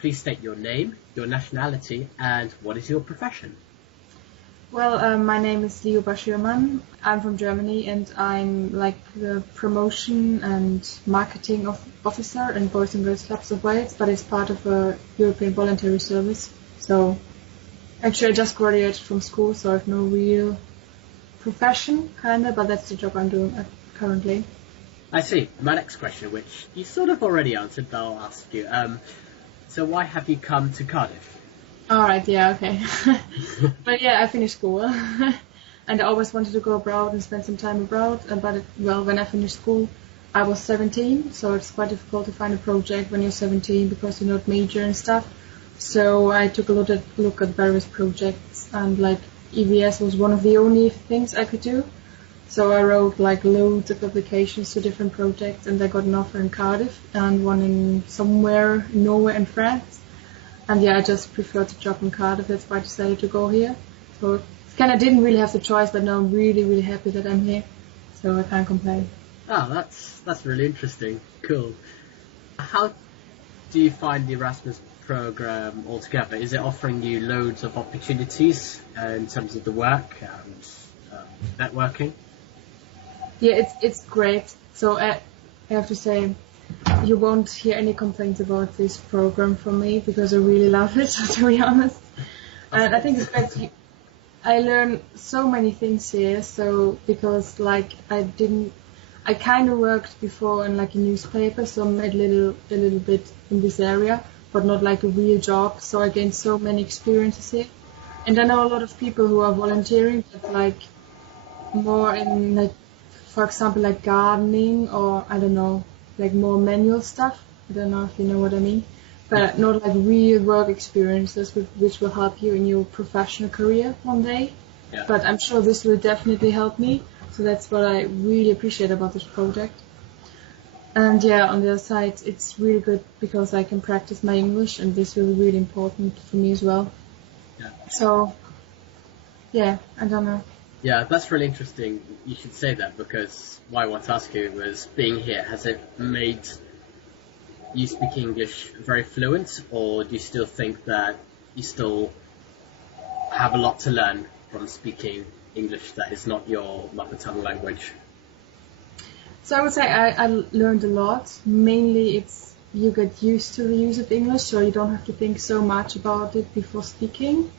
please state your name, your nationality, and what is your profession? Well, my name is Lioba Schurmann. I'm from Germany, and I'm like the promotion and marketing officer in Boys and Girls Clubs of Wales, but it's part of a European voluntary service. So actually I just graduated from school, so I have no real profession, kinda, but that's the job I'm doing currently. I see. My next question, which you sort of already answered, but I'll ask you. So why have you come to Cardiff? Alright, yeah, okay. But yeah, I finished school. And I always wanted to go abroad and spend some time abroad. But when I finished school, I was 17, so it's quite difficult to find a project when you're 17 because you're not major and stuff. So I took a look at various projects, and like EVS was one of the only things I could do. So I wrote like loads of applications to different projects, and I got an offer in Cardiff and one in somewhere in Norway and France. And yeah, I just preferred the job in Cardiff. That's why I decided to go here. So kind of didn't really have the choice, but now I'm really, really happy that I'm here. So I can't complain. Oh, that's really interesting. Cool. How do you find the Erasmus program altogether? Is it offering you loads of opportunities in terms of the work and networking? Yeah, it's great. So I have to say, you won't hear any complaints about this program from me because I really love it, to be honest. And I think it's great. I learn so many things here. So because like I kind of worked before in like a newspaper, so I made a little bit in this area, but not like a real job. So I gained so many experiences here. And I know a lot of people who are volunteering, but like more in like, for example, like gardening or I don't know, like more manual stuff. I don't know if you know what I mean, but not like real work experiences which will help you in your professional career one day. Yeah. But I'm sure this will definitely help me. So that's what I really appreciate about this project. And yeah, on the other side, it's really good because I can practice my English, and this will be really important for me as well. Yeah. So yeah, I don't know. Yeah, that's really interesting. You should say that, because why I want to ask you was, being here, has it made you speak English very fluent, or do you still think that you still have a lot to learn from speaking English that is not your mother tongue language? So I would say I learned a lot. Mainly it's you get used to the use of English, so you don't have to think so much about it before speaking.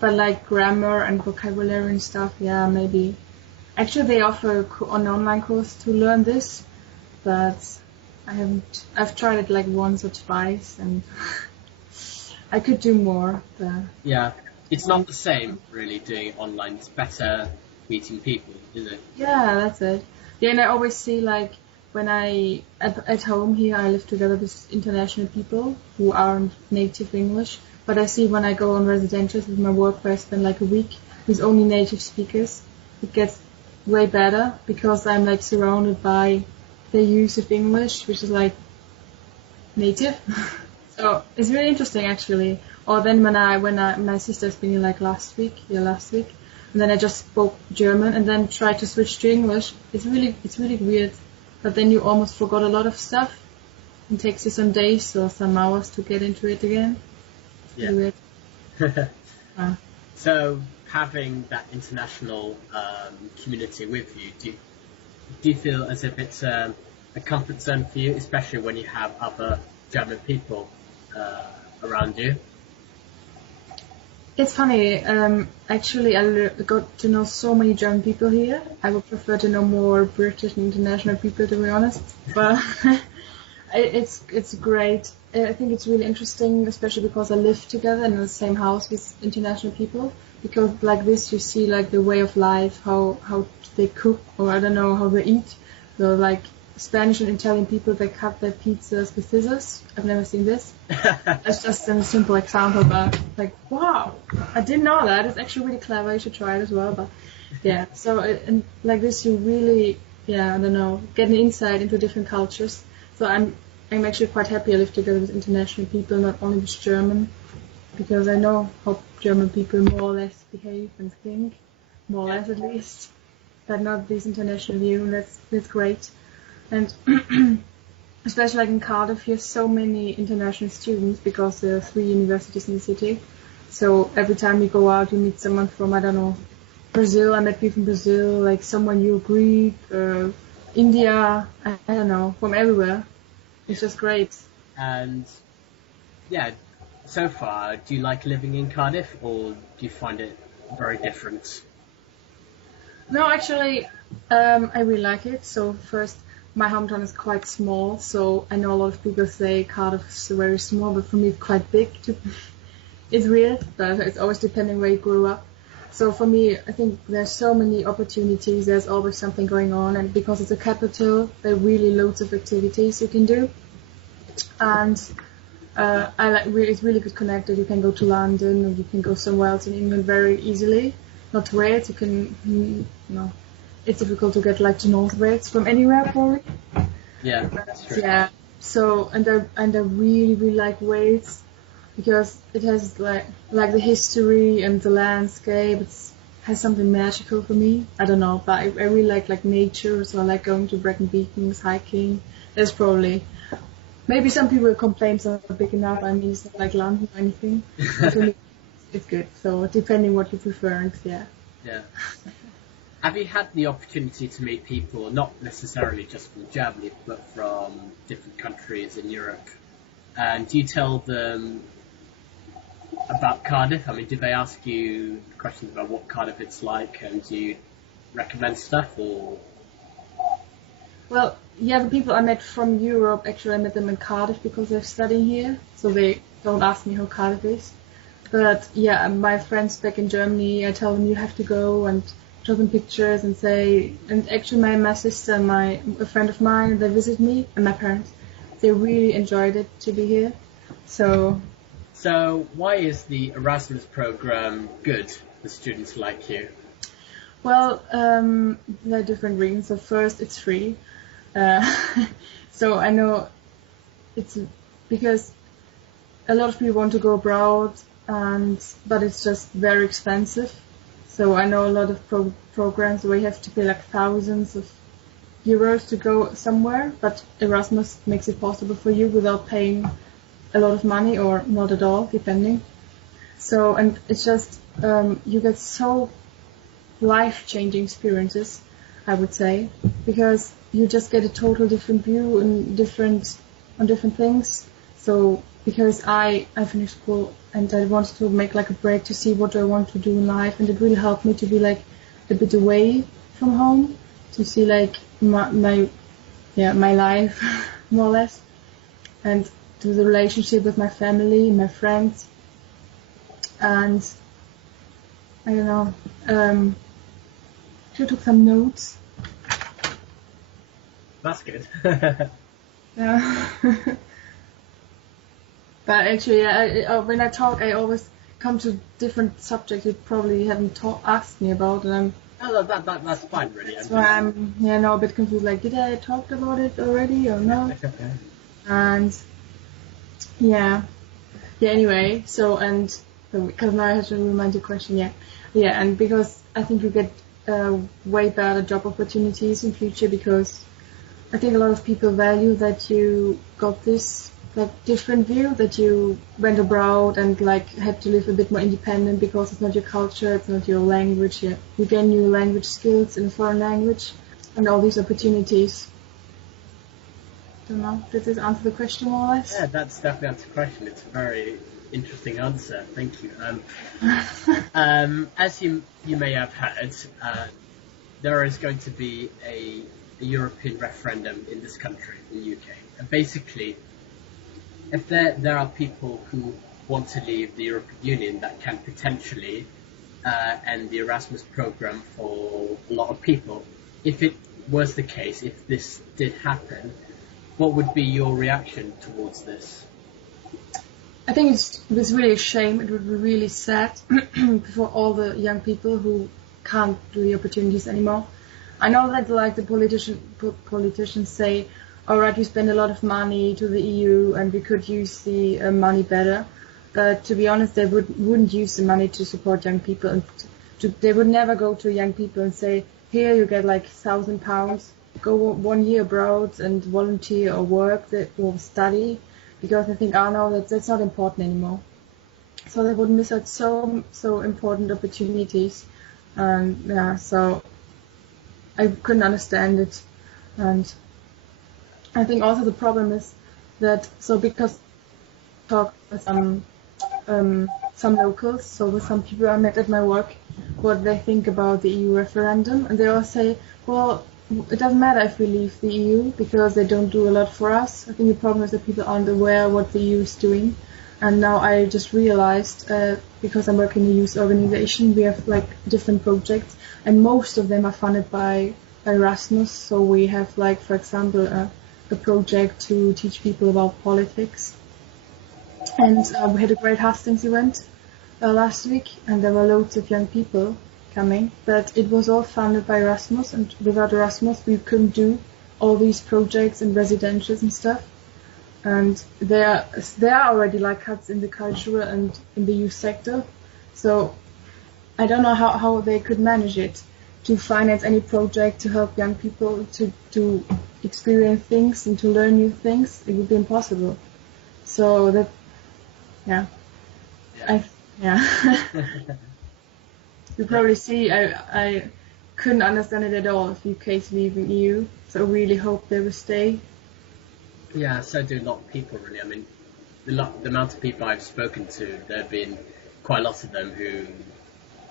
But like grammar and vocabulary and stuff, yeah, maybe. Actually, they offer an online course to learn this, but I haven't. I've tried it like once or twice, and I could do more. But Yeah, it's not the same really doing it online. It's better meeting people, is it? yeah, that's it. Yeah, and I always see like when at home here, I live together with international people who aren't native English. But I see when I go on residentials with my work, where I spend like a week with only native speakers, it gets way better because I'm like surrounded by the use of English, which is like native. So it's really interesting actually. Or then when my sister's been here like last week, and then I just spoke German and then tried to switch to English. It's really weird. But then you almost forgot a lot of stuff. It takes you some days or some hours to get into it again. Yeah. Weird. So having that international community with you, do you feel as if it's a comfort zone for you, especially when you have other German people around you? It's funny. Actually, I got to know so many German people here. I would prefer to know more British and international people, to be honest. But it's great. I think it's really interesting, especially because I live together in the same house with international people. Because like this, you see like the way of life, how they cook, or I don't know how they eat. So like Spanish and Italian people, they cut their pizzas with scissors. I've never seen this. That's just a simple example, but like wow, I didn't know that. It's actually really clever. You should try it as well. But yeah, so and like this, you really I don't know, get an insight into different cultures. So I'm actually quite happy I live together with international people, not only with German, because I know how German people more or less behave and think, more or less at least, but not this international view. That's great. And especially like in Cardiff, you have so many international students because there are 3 universities in the city. So every time you go out, you meet someone from, I don't know, Brazil. I met people from Brazil, like someone you Greek, India, I don't know, from everywhere. It's just great. And yeah, so far, do you like living in Cardiff, or do you find it very different? No, actually, I really like it. So first, my hometown is quite small, so I know a lot of people say Cardiff is very small, but for me it's quite big. It's weird, but it's always depending where you grew up. So for me, I think there's so many opportunities. There's always something going on, and because it's a capital, there are really loads of activities you can do. And it's really good connected. You can go to London, or you can go somewhere else in England very easily. Not to Wales, you can, it's difficult to get like to North Wales from anywhere probably. Yeah, that's true. Yeah. So and I really really like Wales because it has like the history and the landscape. It has something magical for me. I don't know, but I really like nature. So I like going to Brecon Beacons, hiking. That's probably. Maybe some people complain it's not big enough. I mean, it's not like London or anything. But for me, it's good. So depending what you prefer, yeah. Yeah. Have you had the opportunity to meet people, not necessarily just from Germany, but from different countries in Europe? And do you tell them about Cardiff? I mean, do they ask you questions about what Cardiff it's like, and do you recommend stuff, or? Well, yeah, the people I met from Europe, actually I met them in Cardiff because they're studying here, so they don't ask me how Cardiff is. But yeah, my friends back in Germany, I tell them you have to go and show them pictures and say, and actually my sister and a friend of mine, they visit me, and my parents, they really enjoyed it to be here. So why is the Erasmus program good for students like you? Well, there are different reasons. So first, it's free. So I know it's because a lot of people want to go abroad, but it's just very expensive. So I know a lot of programs where you have to pay like thousands of euros to go somewhere, but Erasmus makes it possible for you without paying a lot of money or not at all, depending. So, and it's just you get so life-changing experiences, I would say, because you just get a total different view and on different things. So because I finished school and I wanted to make like a break to see what I want to do in life, and it really helped me to be like a bit away from home, to see like my life more or less, and to the relationship with my family, my friends, and I don't know. I took some notes. That's good. Yeah. But actually, when I talk, I always come to different subjects you probably haven't asked me about, and that's fine, really. That's why I'm a bit confused. Like, did I talk about it already or not? Okay. And yeah. Anyway, so because now I have to remind you a question. Yeah, and because I think you get way better job opportunities in future, because I think a lot of people value that you got this different view, that you went abroad and like had to live a bit more independent because it's not your culture, it's not your language. Yeah. You gain new language skills in a foreign language and all these opportunities. Don't know, did this answer the question more or less? Yeah, that's definitely answered the question. It's a very interesting answer. Thank you. As you may have heard, there is going to be a European referendum in this country, in the UK. And basically, if there are people who want to leave the European Union, that can potentially end the Erasmus program for a lot of people. If it was the case, if this did happen, what would be your reaction towards this? I think it's really a shame. It would be really sad for all the young people who can't do the opportunities anymore. I know that like the politicians say, all right, we spend a lot of money to the EU and we could use the money better. But to be honest, they wouldn't use the money to support young people. And they would never go to young people and say, here you get like £1,000 go 1 year abroad and volunteer or work or study, because I think, oh no, that's not important anymore. So they would miss out so important opportunities, and yeah, so I couldn't understand it. And I think also the problem is that, so because I talk with some locals, so with some people I met at my work, what they think about the EU referendum, and they all say, well, it doesn't matter if we leave the EU because they don't do a lot for us. I think the problem is that people aren't aware what the EU is doing. And now I just realized, because I'm working in a youth organization, we have like different projects, and most of them are funded by Erasmus. So we have, like, for example, a project to teach people about politics. And we had a great Hustings event last week, and there were loads of young people coming, but it was all funded by Erasmus, and without Erasmus we couldn't do all these projects and residentials and stuff. And there are already like cuts in the cultural and in the youth sector, so I don't know how they could manage it to finance any project to help young people to experience things and to learn new things. It would be impossible. So that, yeah. You probably see I couldn't understand it at all if UK's leaving EU, so I really hope they will stay. Yeah, so do a lot of people, really. I mean, the amount of people I've spoken to, there have been quite a lot of them who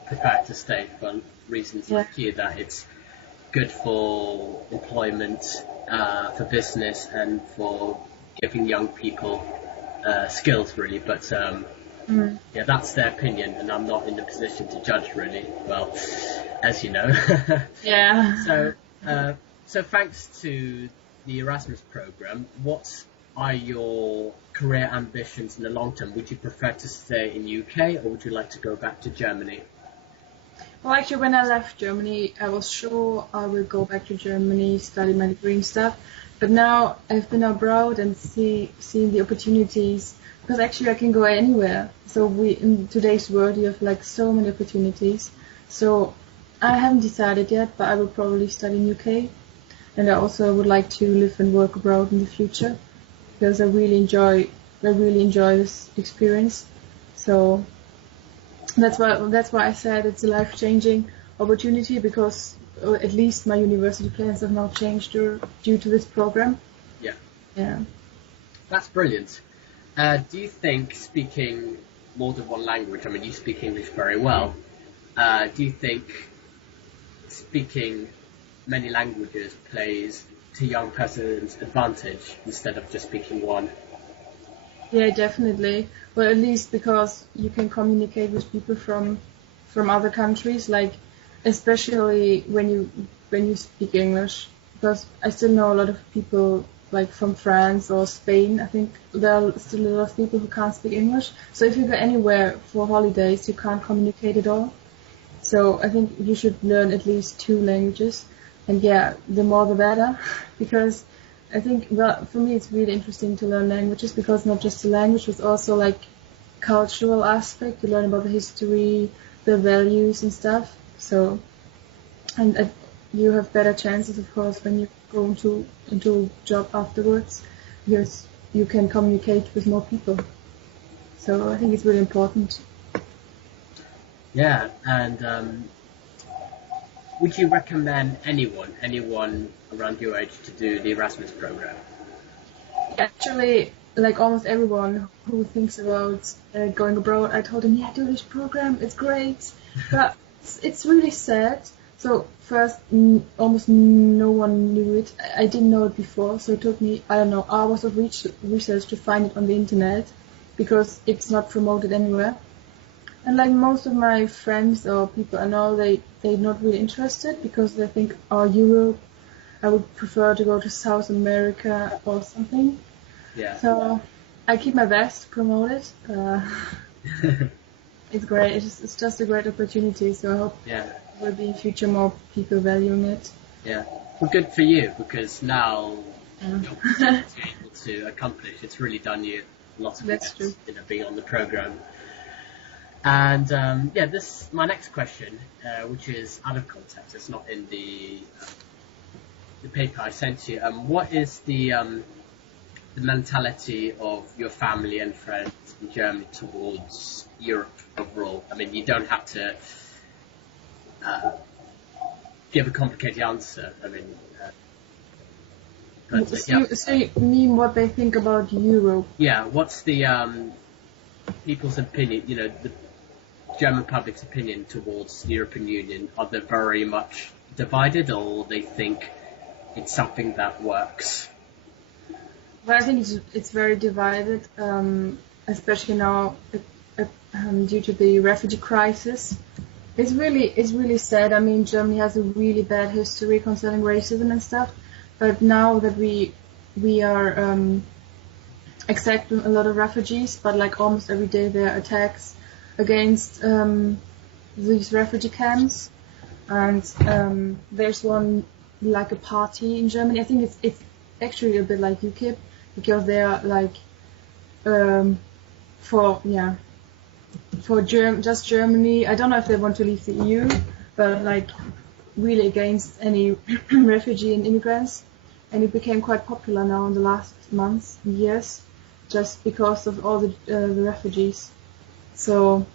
prefer to stay for reasons like you, that it's good for employment, for business, and for giving young people skills, really. But yeah, that's their opinion, and I'm not in the position to judge, really. Well, as you know. Yeah. So thanks to the Erasmus program, what are your career ambitions in the long term? Would you prefer to stay in UK, or would you like to go back to Germany? Well, actually, when I left Germany, I was sure I will go back to Germany, study my degree and stuff. But now I've been abroad and seen the opportunities, because actually I can go anywhere. So in today's world, you have like so many opportunities. So I haven't decided yet, but I will probably study in UK. And I also would like to live and work abroad in the future, because I really enjoy this experience. So that's why I said it's a life-changing opportunity, because at least my university plans have now changed due to this program. Yeah. Yeah. That's brilliant. Do you think speaking more than one language, I mean, you speak English very well, do you think speaking many languages plays to young person's advantage instead of just speaking one? Yeah, definitely. Well, at least because you can communicate with people from other countries, like especially when you speak English. Because I still know a lot of people like from France or Spain. I think there are still a lot of people who can't speak English. So if you go anywhere for holidays, you can't communicate at all. So I think you should learn at least 2 languages. And yeah, the more the better, because I think, well, for me it's really interesting to learn languages, because not just the language, but also like cultural aspect. You learn about the history, the values and stuff. So, and you have better chances, of course, when you go into a job afterwards, because you can communicate with more people. So I think it's really important. Yeah, and would you recommend anyone around your age to do the Erasmus program? Actually, like almost everyone who thinks about going abroad, I told them, yeah, do this program, it's great. But it's really sad. So first, almost no one knew it. I didn't know it before, so it took me, I don't know, hours of research to find it on the internet, because it's not promoted anywhere. And like most of my friends or people I know, they're not really interested, because they think, oh, Europe, I would prefer to go to South America or something. Yeah. So I keep my best to promote it. It's great. It's just a great opportunity. So I hope there will be in future more people valuing it. Yeah. Well, good for you, because now you're able to accomplish. It's really done you a lot of good, being on the program. And my next question, which is out of context, it's not in the the paper I sent you, what is the mentality of your family and friends in Germany towards Europe overall? I mean, you don't have to give a complicated answer. I mean, so you mean what they think about Europe? Yeah, what's the people's opinion? The German public's opinion towards the European Union. Are they very much divided, or they think it's something that works? Well, I think it's very divided, especially now due to the refugee crisis. It's really sad. I mean, Germany has a really bad history concerning racism and stuff, but now that we are accepting a lot of refugees, but like almost every day there are attacks against these refugee camps, and there's one like a party in Germany. I think it's actually a bit like UKIP, because they are like just Germany. I don't know if they want to leave the EU, but like really against any refugee and immigrants. And it became quite popular now in the last months, years, just because of all the refugees. So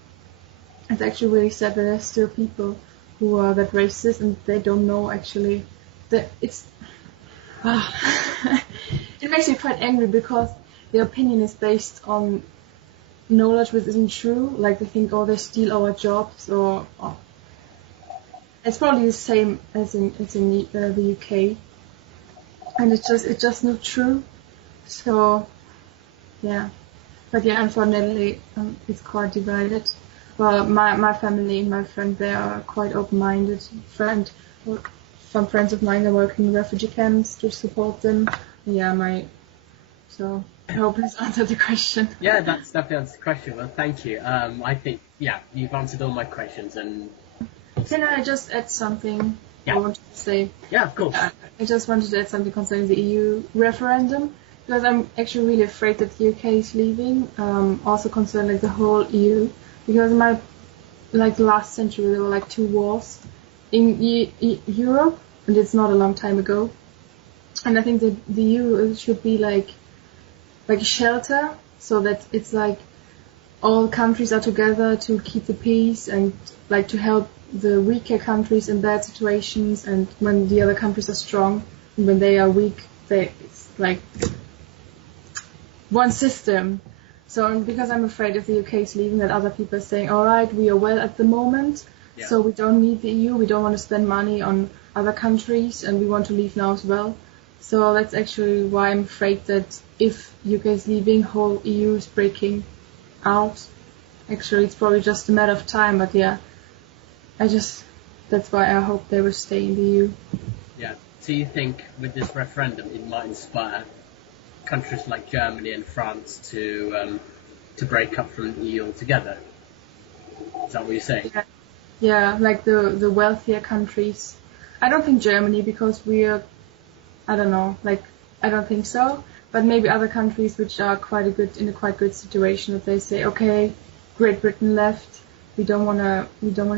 it's actually really sad that there's still people who are that racist and they don't know actually that it's. It makes me quite angry because their opinion is based on knowledge which isn't true. Like they think, oh, they steal our jobs, or it's probably the same as in the UK, and it's just not true. So yeah, but yeah, unfortunately, it's quite divided. Well, my family and my friend, they are quite open-minded. Some friends of mine are working in refugee camps to support them. Yeah, so I hope this answered the question. Yeah, that's definitely answered the question. Well, thank you. I think, you've answered all my questions. And can I just add something? Yeah. I wanted to say. Yeah, of course. I just wanted to add something concerning the EU referendum, because I'm actually really afraid that the UK is leaving. Also concerning the whole EU, because the last century there were like 2 wars in Europe, and it's not a long time ago. And I think that the EU should be like a shelter, so that it's like all countries are together to keep the peace and like to help the weaker countries in bad situations, and when the other countries are strong and when they are weak, it's like one system. So because I'm afraid if the UK is leaving, that other people are saying, all right, we are well at the moment, so we don't need the EU, we don't want to spend money on other countries, and we want to leave now as well. So that's actually why I'm afraid that if UK is leaving, whole EU is breaking out. Actually, it's probably just a matter of time, but yeah, that's why I hope they will stay in the EU. Yeah. So you think with this referendum, it might inspire countries like Germany and France to break up from the EU altogether? Is that what you're saying? Yeah, like the wealthier countries. I don't think Germany, because I don't know, I don't think so. But maybe other countries which are in a quite good situation, that they say, okay, Great Britain left, we don't wanna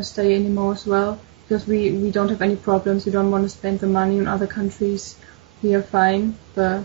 stay anymore as well, because we don't have any problems, we don't want to spend the money on other countries, we are fine. But